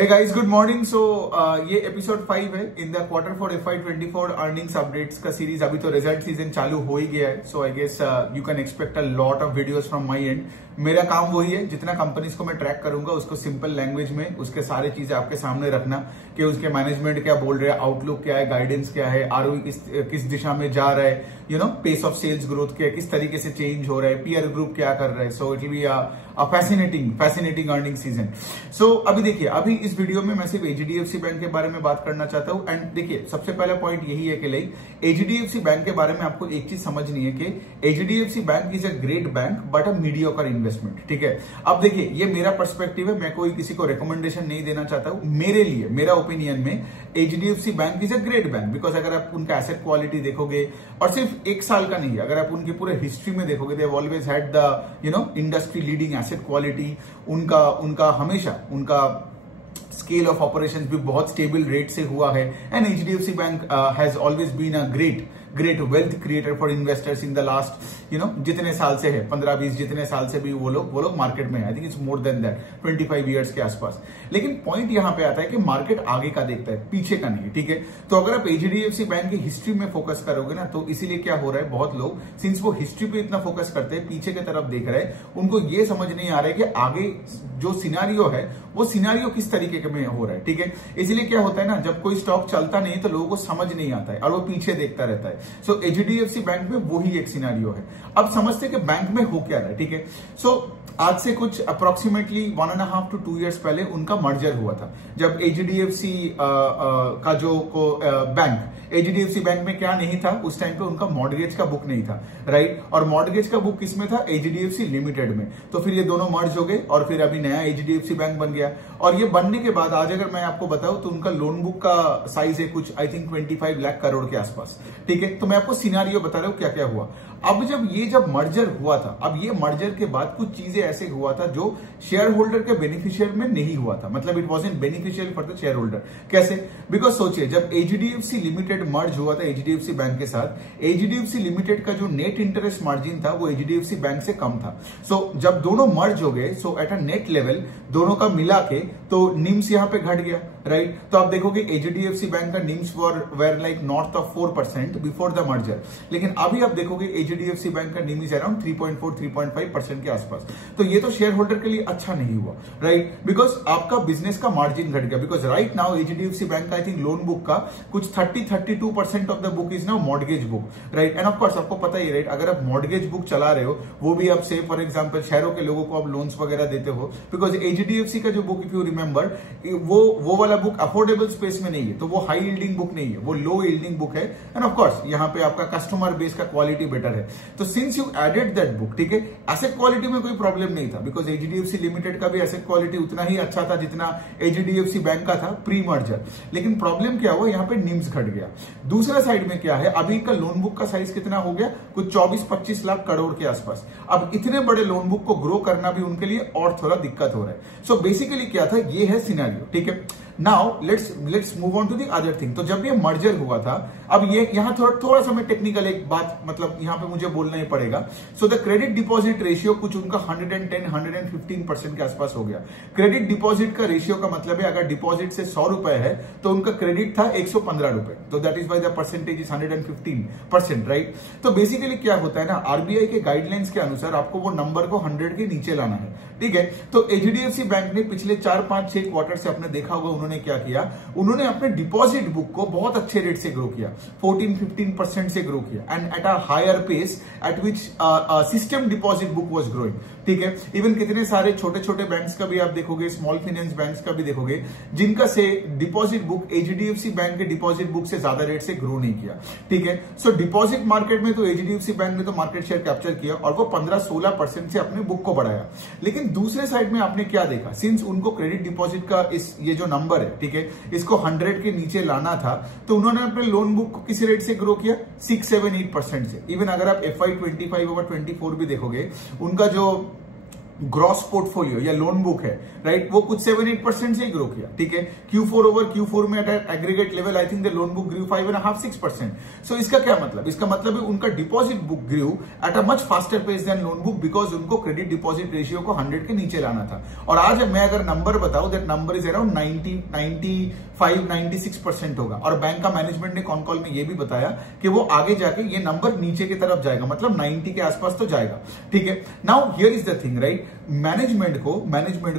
हे guys, good morning. So ये episode 5 है in the quarter for FY24 earnings updates का series. अभी तो रिजल्ट सीजन चालू हो ही गया है, so I guess you can expect a lot of videos from my end. मेरा काम वही है, जितना कंपनीज को मैं ट्रैक करूंगा उसको सिंपल लैंग्वेज में उसके सारे चीजें आपके सामने रखना कि उसके मैनेजमेंट क्या बोल रहे हैं, आउटलुक क्या है, गाइडेंस क्या है, ROE किस दिशा में जा रहा है, you know pace of sales growth क्या है, किस तरीके से चेंज हो रहा है, पीयर ग्रुप क्या कर रहा है। So it will be a fascinating earning season. So अभी देखिए, अभी इस वीडियो में मैं सिर्फ HDFC बैंक के बारे में बात करना चाहता हूं। एंड देखिए, सबसे पहला पॉइंट यही है कि लाइक HDFC बैंक के बारे में आपको एक चीज समझनी है कि HDFC bank is a great bank but a mediocre investment. ठीक है, अब देखिए ये मेरा पर्सपेक्टिव है, मैं कोई किसी को रिकमेंडेशन नहीं देना चाहता हूं। मेरे लिए, मेरा ओपिनियन में HDFC bank is a great bank because अगर आप उनका एसेट क्वालिटी देखोगे, और सिर्फ एक साल का नहीं, अगर आप उनकी पूरे हिस्ट्री में देखोगे, they have always had the industry leading asset quality. उनका हमेशा उनका स्केल ऑफ ऑपरेशंस भी बहुत स्टेबल रेट से हुआ है। And HDFC bank has always been a great wealth creator for investors in the last जितने साल से है, 15-20 जितने साल से भी वो लोग मार्केट में है। I think it's more than that, 25 years के आसपास। लेकिन पॉइंट यहां पे आता है कि मार्केट आगे का देखता है, पीछे का नहीं। ठीक है, तो अगर आप HDFC बैंक की हिस्ट्री में फोकस करोगे ना, तो इसीलिए क्या हो रहा है, बहुत लोग सिंस वो हिस्ट्री पे इतना फोकस करते हैं, पीछे की तरफ देख रहे हैं, उनको ये समझ नहीं आ रहा है कि आगे जो सिनारियो है वो सिनारियो किस तरीके में हो रहा है। ठीक है, इसलिए क्या होता है ना, जब कोई स्टॉक चलता नहीं तो लोगों को समझ नहीं आता है और वो पीछे देखता रहता है। सो HDFC बैंक में वही एक सिनारियो है। अब समझते हैं कि बैंक में हो क्या रहा है। ठीक है, सो आज से कुछ अप्रोक्सीमेटली 1.5 to 2 years पहले उनका मर्जर हुआ था। जब HDFC का जो बैंक, HDFC बैंक में क्या नहीं था उस टाइम पे, उनका मॉर्गेज का बुक नहीं था, राइट। और मॉर्गेज का बुक किसमें था, HDFC लिमिटेड में। तो फिर ये दोनों मर्ज हो गए और फिर अभी नया HDFC बैंक बन गया। और ये बनने के बाद आज अगर मैं आपको बताऊं तो उनका लोन बुक का साइज है कुछ आई थिंक 25 लाख करोड़ के आसपास। ठीक है, तो मैं आपको सिनारियो बता रहा हूं क्या क्या हुआ। अब जब मर्जर हुआ था, अब ये मर्जर के बाद कुछ चीजें ऐसे हुआ था जो शेयर होल्डर के बेनिफिशियल में नहीं हुआ था, मतलब it was in beneficial for the share holder. कैसे? बिकॉज सोचिए, जब HDFC लिमिटेड मर्ज हुआ था HDFC बैंक के साथ, HDFC लिमिटेड का जो नेट इंटरेस्ट मार्जिन था वो HDFC बैंक से कम था। सो जब दोनों मर्ज हो गए, सो एट अ नेट लेवल दोनों का मिला के तो निम्स यहां पे घट गया, राइट। तो आप देखोगे HDFC बैंक का NIMs were like north of 4% before the merger, लेकिन अभी आप देखोगे HDFC बैंक का निम इज अराउंड 3.4-3.5% के आसपास। तो ये तो शेयर होल्डर के लिए अच्छा नहीं हुआ, राइट, बिकॉज आपका बिजनेस का मार्जिन घट गया। Because right now HDFC bank का आई थिंक लोन बुक का कुछ 30-32% of the book is now mortgage book, right. And of course आपको पता ही, राइट, अगर आप मॉर्गेज बुक चला रहे हो, वो भी आप से फॉर एग्जाम्पल शहरों के लोगों को आप लोन्स वगैरह देते हो, बिकॉज HDFC का जो बुक, इफ यू रिमेंबर, वो वाला बुक अफोर्डेबल स्पेस में नहीं है, तो वो हाई यील्डिंग बुक नहीं है, वो लो यील्डिंग बुक है। एंड ऑफ कोर्स यहाँ पे आपका कस्टमर बेस का क्वालिटी बेटर है। तो since you added that book, ठीक है, एसेट क्वालिटी में कोई प्रॉब्लम नहीं था बिकॉज HDFC लिमिटेड का भी एसेट क्वालिटी उतना ही अच्छा था जितना HDFC बैंक का था प्री मर्जर। लेकिन प्रॉब्लम क्या हुआ, यहाँ पे निम्स घट गया। दूसरा साइड में क्या है, अभी का लोन बुक का साइज कितना हो गया, कुछ 24-25 लाख करोड़ के आसपास। अब इतने बड़े लोन बुक को ग्रो करना भी उनके लिए और थोड़ा दिक्कत हो रहा है। सो बेसिकली क्या था, ये है सिनेरियो। ठीक है, now let's move on to the other thing. तो जब ये मर्जर हुआ था, अब ये यहां थोड़ा सा मैं टेक्निकल एक बात, मतलब यहां पे मुझे बोलना ही पड़ेगा। So the credit deposit ratio कुछ उनका 110-115% के आसपास हो गया। क्रेडिट डिपॉजिट का रेशियो का मतलब है, अगर डिपॉजिट से 100 रुपए है तो उनका क्रेडिट था 115 रुपए, तो that is why the percentage is 115%, right. तो बेसिकली क्या होता है ना, RBI के गाइडलाइंस के अनुसार आपको वो नंबर को 100 के नीचे लाना है। ठीक है, तो HDFC बैंक ने पिछले 4-5-6 क्वार्टर से आपने देखा होगा उन्होंने क्या किया, उन्होंने अपने डिपॉजिट बुक को बहुत अच्छे रेट से ग्रो किया, 14-15% से ग्रो किया, and at a higher pace at which system deposit book was growing. ठीक है, इवन कितने सारे छोटे छोटे बैंक्स का भी आप देखोगे, स्मॉल फाइनेंस बैंक्स का भी देखोगे, जिनका से डिपॉजिट बुक HDFC बैंक के डिपॉजिट बुक से ज्यादा रेट से ग्रो नहीं किया। ठीक है, सो डिपॉजिट मार्केट में तो HDFC बैंक ने तो मार्केट शेयर कैप्चर किया और वो 15-16% से अपने बुक को बढ़ाया। लेकिन दूसरे साइड में आपने क्या देखा, सिंस उनको क्रेडिट डिपॉजिट का ये जो नंबर है, ठीक है, इसको 100 के नीचे लाना था, तो उन्होंने अपने लोन बुक को किस रेट से ग्रो किया, 6-7-8% से। इवन अगर आप FY25/24 भी देखोगे, उनका जो ग्रॉस पोर्टफोलियो या लोन बुक है, राइट, वो कुछ 7-8% से ही ग्रो किया, ठीक है। Q4 ओवर Q4 में at aggregate level I think the loan book grew 5.5-6%। So इसका क्या मतलब, इसका मतलब है उनका deposit book grew at a much faster pace than loan book, because उनको क्रेडिट डिपॉजिट रेशियो को 100 के नीचे लाना था। और आज मैं अगर नंबर बताऊं, दैट नंबर इज अराउंड 95-96% होगा। और बैंक का मैनेजमेंट ने कॉन कॉल में ये भी बताया कि वो आगे जाके ये नंबर नीचे की तरफ जाएगा, मतलब 90 के आसपास तो जाएगा, ठीक है। Now here is the thing, right, management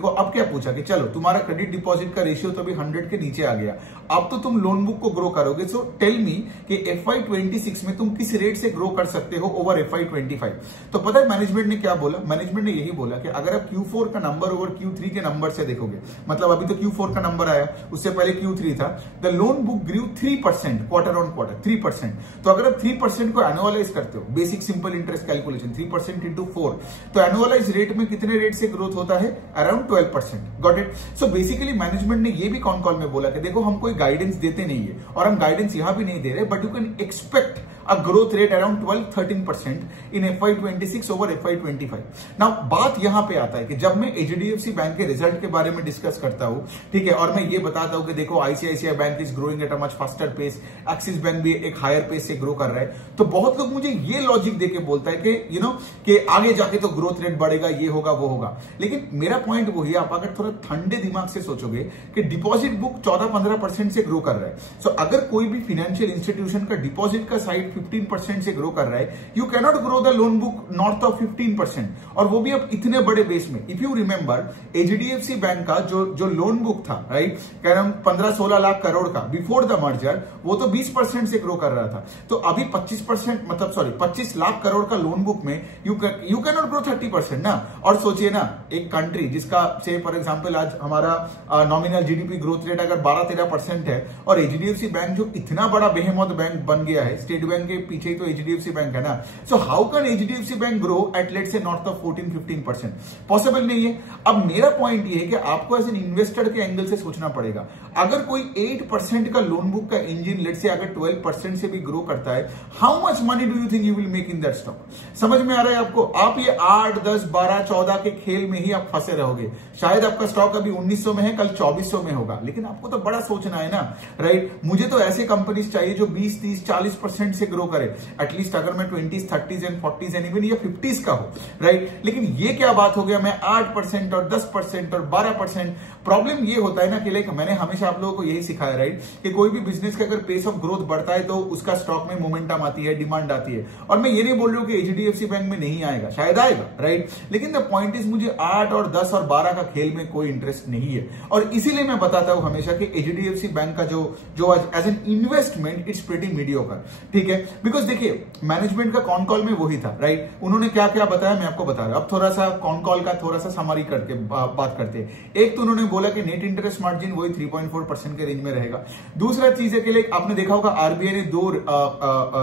को अब क्या पूछा कि चलो तुम्हारा क्रेडिट डिपॉजिट का रेशियो तो अभी 100 के नीचे आ गया, अब तो तुम लोन बुक को ग्रो करोगे, सो टेल मी कि FY26 में तुम किस रेट से ग्रो कर सकते हो ओवर FY25। तो पता है मैनेजमेंट ने क्या बोला, मैनेजमेंट ने यही बोला कि अगर आप Q4 का नंबर ओवर Q3 के नंबर से देखोगे, मतलब अभी तो Q4 का नंबर आया, उससे पहले Q3 था, the loan book grew 3% quarter on quarter, 3%। तो अगर आप 3% को एनुअलाइज करते हो, basic simple interest calculation 3% into 4, तो एनुअलाइज रेट में कितने रेट से ग्रोथ होता है, around 12%। Got it. So basically management ने ये भी कॉन कॉल में बोला कि देखो हम कोई गाइडेंस देते नहीं है, और हम गाइडेंस यहां भी नहीं दे रहे, but you can expect a growth rate around 12-13% in FY26 over FY25। Now बात यहां पे आता है कि जब मैं HDFC बैंक के रिजल्ट के बारे में डिस्कस करता हूं, ठीक है, और मैं ये बताता हूं कि देखो ICICI bank is growing at a much faster pace, Axis bank भी एक हायर पेस से ग्रो कर रहा है, तो बहुत लोग मुझे ये लॉजिक देके बोलता है कि यू नो कि आगे जाके तो ग्रोथ रेट बढ़ेगा, ये होगा वो होगा। लेकिन मेरा पॉइंट वही है, आप अगर थोड़ा ठंडे दिमाग से सोचोगे कि डिपॉजिट बुक 14-15% से ग्रो कर रहा है, सो अगर कोई भी फाइनेंशियल इंस्टीट्यूशन का डिपॉजिट का साइड 15% से ग्रो कर रहा है, you cannot grow the loan book north of 15%, और वो भी अब इतने बड़े बेस में। If you remember HDFC bank का जो लोन बुक था, राइट, कह रहा हूं 15-16 लाख करोड़ का बिफोर द मर्जर, वो तो 20% से ग्रो कर रहा था। तो अभी 25 लाख करोड़ का लोन बुक में यू कैनॉट ग्रो 30% ना। और सोचिए ना, एक कंट्री जिसका से फॉर एग्जांपल आज हमारा नॉमिनल जीडीपी ग्रोथ रेट अगर 12-13% है, और HDFC बैंक जो इतना बड़ा बेहेमोथ बैंक बन गया है, स्टेट बैंक के पीछे तो HDFC बैंक है ना, so how can HDFC bank grow at let's say north of 14-15%? Possible नहीं है। अब मेरा पॉइंट ये है कि आपको एज एन इन्वेस्टर के एंगल से सोचना पड़ेगा। अगर कोई 8% का लोन बुक का इंजन लेट से अगर 12% से भी ग्रो करता है, how much money do you think you will make in that stock? समझ में आ रहा है आपको? आप ये 8, 10, 12, 14 के खेल में ही आप फंसे रहोगे। शायद आपका स्टॉक अभी 1900 में है, कल 2400 में होगा, लेकिन आपको तो बड़ा सोचना है ना, राइट। मुझे तो ऐसे कंपनीज चाहिए जो 20, 30, 40% से ग्रो करे, एटलीस्ट अगर मैं 20s, 30s and 40s and even या 50s का हो, राइट। लेकिन ये क्या बात हो गया, मैं 8% और 10% और 12%। प्रॉब्लम ये होता है ना कि लाइक मैंने हमेशा आप लोगों को यही सिखाया, राइट, कि कोई भी बिजनेस का अगर पेस ऑफ ग्रोथ बढ़ता है तो उसका स्टॉक में मोमेंटम आती है, डिमांड आती है। और मैं ये नहीं बोल रहा हूं कि HDFC बैंक में नहीं आएगा, शायद आएगा, राइट, लेकिन द पॉइंट इज मुझे 8 और 10 और 12 का खेल में कोई इंटरेस्ट नहीं है। और इसीलिए मैं बताता हूं हमेशा कि HDFC बैंक का जो as an investment it's pretty mediocre, ठीक है। बिकॉज देखिए मैनेजमेंट का कॉन कॉल में वही था, राइट, उन्होंने क्या क्या बताया मैं आपको बता रहा हूं। अब थोड़ा सा कॉन कॉल का थोड़ा सा समरी करके बात करते हैं। एक तो उन्होंने बोला कि नेट इंटरेस्ट मार्जिन वही 3.4% के रेंज में रहेगा। दूसरा चीज है कि लाइक आपने देखा होगा RBI ने 2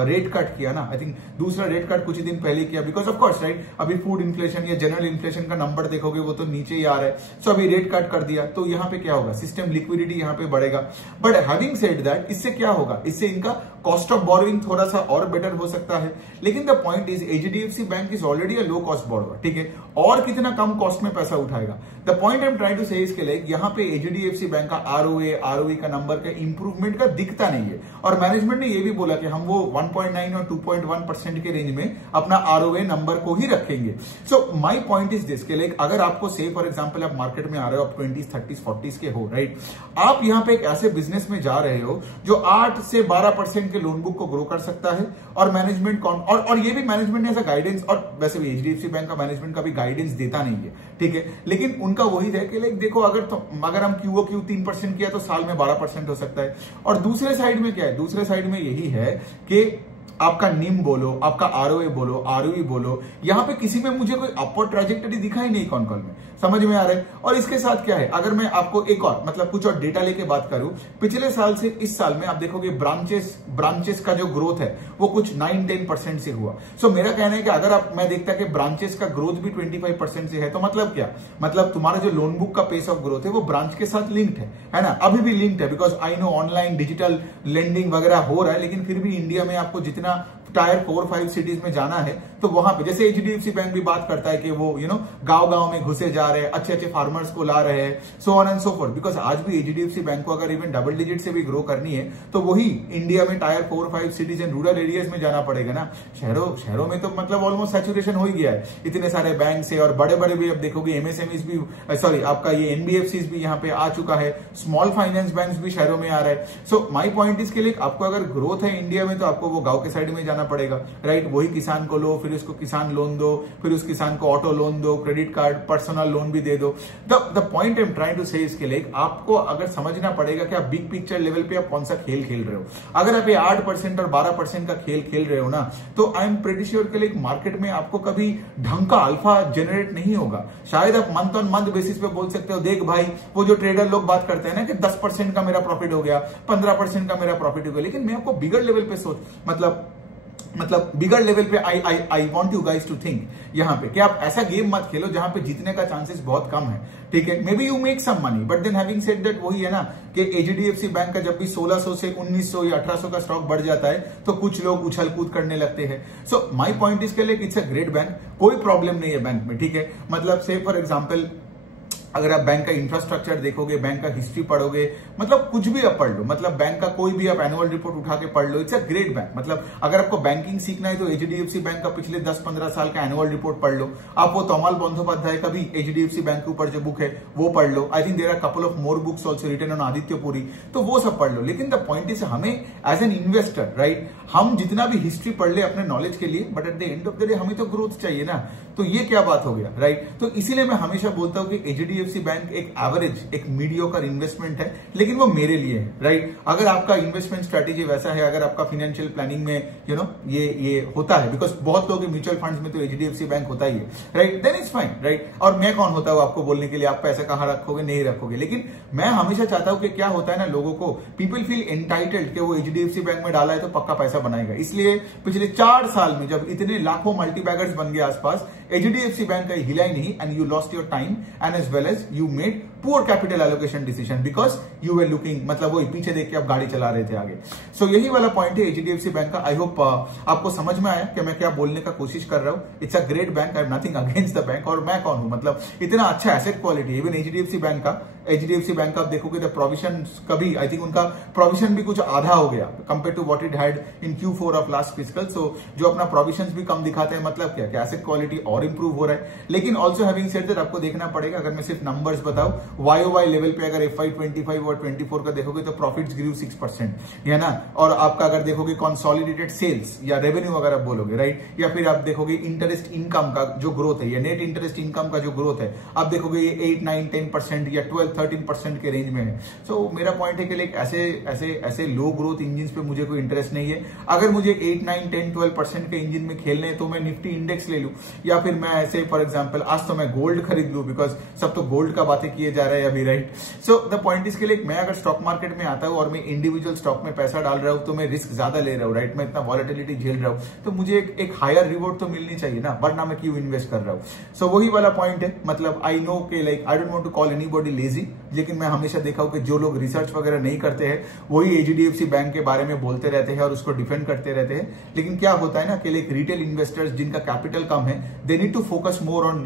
रेट कट किया ना, आई थिंक दूसरा रेट कट कुछ ही दिन पहले किया, बिकॉज ऑफ कोर्स, राइट, अभी फूड इन्फ्लेशन या जनरल इन्फ्लेशन का नंबर देखोगे वो तो नीचे ही आ रहा है। सो अभी रेट कट कर दिया, तो यहां पे क्या होगा, सिस्टम लिक्विडिटी यहां पे बढ़ेगा। बट हैविंग सेड दैट, इससे क्या होगा, इससे इनका कॉस्ट ऑफ बोरोइंग थोड़ा सा और बेटर हो सकता है। लेकिन the point is HDFC bank is already a low cost borrower, ठीक है, और कितना कम कॉस्ट में पैसा उठाएगा। The point I am trying to say इसके लिए यहां पे HDFC बैंक का ROE का नंबर का इंप्रूवमेंट का दिखता नहीं है। और मैनेजमेंट ने यह भी बोला कि हम वो 1.9 और 2.1% के रेंज में अपना ROE नंबर को ही रखेंगे। सो माई पॉइंट इज दिस के लाइक अगर आपको से फॉर एग्जांपल आप मार्केट में आ रहे हो, आप 20s, 30s, 40s के हो, राइट, आप यहां पे एक ऐसे बिजनेस में जा रहे हो जो 8 से 12% के लोन बुक को ग्रो कर सकता है। और मैनेजमेंट और ये भी मैनेजमेंट ने ऐसा गाइडेंस, और वैसे भी HDFC बैंक का मैनेजमेंट का भी गाइडेंस देता नहीं है, ठीक है, लेकिन उनका वही है कि लाइक देखो अगर हम QOQ 3% किया तो साल में 12% हो सकता है। और दूसरे साइड में क्या है, दूसरे साइड में यही है कि आपका निम बोलो, आपका ROA बोलो, ROE बोलो, यहां पे किसी में मुझे कोई अपवर्ड ट्रैजेक्टरी दिखा ही नहीं कॉन कॉल में, समझ में आ रहा है। और इसके साथ क्या है, अगर मैं आपको एक और मतलब कुछ और डेटा लेके बात करूं, पिछले साल से इस साल में आप देखोगे ब्रांचेस का जो ग्रोथ है वो कुछ 9-10% से हुआ। सो मेरा कहना है कि अगर मैं देखता कि ब्रांचेस का ग्रोथ भी 25% से है, तो मतलब क्या, मतलब तुम्हारा जो लोन बुक का पेस ऑफ ग्रोथ है वो ब्रांच के साथ लिंक्ड है ना, अभी भी लिंक्ड है। Because I know online digital lending वगैरह हो रहा है, लेकिन फिर भी इंडिया में आपको जितना टायर 4-5 सिटीज में जाना है तो वहां पे जैसे एचडीएफसी बैंक भी बात करता है कि वो गांव-गांव में घुसे जा रहे हैं, अच्छे फार्मर्स को ला रहे हैं, so on and so fourth. Because आज भी एचडीएफसी बैंक को अगर इवन डबल डिजिट से भी ग्रो करनी है तो वही इंडिया में tyre 4-5 cities and rural areas में जाना पड़ेगा ना। शहरों में तो मतलब ऑलमोस्ट सैचुरेशन हो ही गया है, इतने सारे बैंक है और बड़े बड़े भी अब देखोगे एमएसएमईज भी, सॉरी आपका ये एनबीएफसीज भी यहाँ पे आ चुका है, स्मॉल फाइनेंस बैंक भी शहरों में आ रहा है। सो माई पॉइंट इसके लिए आपको अगर ग्रोथ है इंडिया में तो आपको वो गांव के साइड में जाना पड़ेगा, राइट। वही किसान को लो, फिर उसको किसान लोन दो, फिर उस किसान को ऑटो लोन दो, क्रेडिट कार्ड, पर्सनल लोन भी दे दो। The point I am trying to say इसके लिए आपको अगर समझना पड़ेगा कि आप बिग पिक्चर लेवल पे आप कौन सा खेल खेल रहे हो। अगर आप ये 8% और 12% का खेल खेल रहे हो ना तो आई एम प्रीटी श्योर के लिए मार्केट में आपको कभी ढंग का अल्फा जनरेट नहीं होगा। शायद आप मंथ ऑन मंथ बेसिस पे बोल सकते हो, देख भाई वो जो ट्रेडर लोग बात करते हैं ना कि 10% का मेरा प्रॉफिट हो गया, 15% का मेरा प्रॉफिट हो गया, लेकिन मैं आपको बिगर लेवल पे सोच मतलब बिगर लेवल पे I want you guys to think यहां पे कि आप ऐसा गेम मत खेलो जहां पे जीतने का चांसेस बहुत कम है, ठीक है। Maybe you make some money but then having said that वही है ना कि एचडीएफसी बैंक का जब भी 1600 से 1900 या 1800 का स्टॉक बढ़ जाता है तो कुछ लोग उछल कूद करने लगते हैं। सो माय पॉइंट इसके लिए इट्स अ ग्रेट बैंक, कोई प्रॉब्लम नहीं है बैंक में, ठीक है। मतलब से फॉर एग्जांपल अगर आप बैंक का इंफ्रास्ट्रक्चर देखोगे, बैंक का हिस्ट्री पढ़ोगे, मतलब कुछ भी आप पढ़ लो, मतलब बैंक का कोई भी आप एनुअल रिपोर्ट उठा के पढ़ लो, इट्स अ ग्रेट बैंक। मतलब अगर आपको बैंकिंग सीखना है तो एचडीएफसी बैंक का पिछले 10-15 साल का एनुअल रिपोर्ट पढ़ लो। आप वो तोमाल बंदोपाध्याय का भी एचडीएफसी बैंक के ऊपर जो बुक है वो पढ़ लो। I think there are couple of more books also written on Adityapuri, तो वो सब पढ़ लो। लेकिन द पॉइंट इज हमें एज एन इन्वेस्टर, राइट, हम जितना भी हिस्ट्री पढ़ ले अपने नॉलेज के लिए, but at the end of the day हमें तो ग्रोथ चाहिए ना। तो ये क्या बात हो गया, राइट। तो इसीलिए मैं हमेशा बोलता हूं कि एचडीएफसी बैंक एक एवरेज, एक मीडियोकर इन्वेस्टमेंट है, लेकिन वो मेरे लिए है, राइट। अगर आपका इन्वेस्टमेंट स्ट्रेटेजी वैसा है, अगर आपका फाइनेंशियल प्लानिंग में ये होता है, बिकॉज बहुत लोग म्यूचुअल फंड्स में तो एचडीएफसी बैंक होता ही है, right, then it's fine, right. और मैं कौन होता हूं आपको बोलने के लिए आप पैसा कहां रखोगे नहीं रखोगे, लेकिन मैं हमेशा चाहता हूं कि क्या होता है ना, लोगों को पीपल फील एंटाइटल्ड कि वो एचडीएफसी बैंक में डाला है तो पक्का पैसा बनाएगा। इसलिए पिछले 4 साल में जब इतने लाखों मल्टीबैगर्स बन गए आसपास, एचडीएफसी बैंक का हिला ही नहीं, and you lost your time and as well as you made poor capital allocation decision because you were looking, मतलब वो पीछे देख के आप गाड़ी चला रहे थे आगे। सो यही वाला पॉइंट है एचडीएफसी बैंक का। आई होप आपको समझ में आया कि मैं क्या बोलने का कोशिश कर रहा हूं। It's a great bank, I have nothing against the bank. और मैं कौन हूं, मतलब इतना अच्छा asset quality even HDFC bank का आप देखोगे द प्रोविजन कभी, आई थिंक उनका प्रोविजन भी कुछ आधा हो गया compare to what it had in Q4 of last fiscal. So जो अपना प्रोविजन भी कम दिखाते हैं, मतलब क्या एसेट क्वालिटी और इंप्रूव हो रहा है। लेकिन ऑल्सो हैविंग सेड दैट आपको देखना पड़ेगा, अगर मैं सिर्फ नंबर्स बताऊं, YOY लेवल पे अगर FY 25 और 24 का देखोगे तो प्रॉफिट्स ग्रू 6%, है ना। और आपका अगर देखोगे कंसोलिडेटेड सेल्स या रेवेन्यू अगर आप बोलोगे, राइट, या फिर आप देखोगे इंटरेस्ट इनकम का जो ग्रोथ है या नेट इंटरेस्ट इनकम का जो ग्रोथ है, आप देखोगे ये 8, 9, 10% या 12-13% के रेंज में है। सो मेरा पॉइंट है कि लाइक ऐसे लो ग्रोथ इंजिन पे मुझे कोई इंटरेस्ट नहीं है। अगर मुझे 8, 9, 10, 12% के इंजिन में खेलने तो मैं निफ्टी इंडेक्स ले लूं, या फिर मैं ऐसे फॉर एग्जांपल आज तो मैं गोल्ड खरीद लूं, बिकॉज सब तो गोल्ड का बातें किए जा रहे हैं अभी, राइट। सो द पॉइंट इसके लिए मैं अगर स्टॉक मार्केट में आता हूं और मैं इंडिविजुअल स्टॉक में पैसा डाल रहा हूं तो मैं रिस्क ज्यादा ले रहा हूं, राइट। मैं इतना वॉलेटिलिटी झेल रहा हूं तो मुझे एक हायर रिवॉर्ड तो मिलनी चाहिए ना, वरना मैं क्यों इन्वेस्ट कर रहा हूं। सो वही वाला पॉइंट है। मतलब आई नो के like I don't want to call anybody lazy, लेकिन मैं हमेशा देखा हूं कि जो लोग रिसर्च वगैरह नहीं करते हैं वही एचडीएफसी बैंक के बारे में बोलते रहते हैं और उसको डिफेंड करते रहते हैं। लेकिन क्या होता है ना कि लाइक रिटेल इन्वेस्टर्स जिनका कैपिटल कम है, they need to focus more on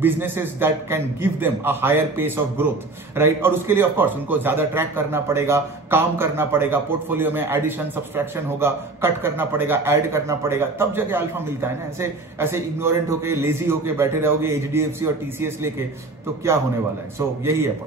businesses that can give them a higher pace of growth, right. और उसके लिए ऑफ कोर्स उनको ज्यादा ट्रैक करना पड़ेगा, काम करना पड़ेगा, पोर्टफोलियो में एडिशन सब्सट्रैक्शन होगा, कट करना पड़ेगा, ऐड करना पड़ेगा, तब जाके अल्फा मिलता है ना। ऐसे इग्नोरेंट होके, लेजी होके बैठे रहोगे एचडीएफसी और टीसीएस लेके, तो क्या होने वाला है। सो यही है।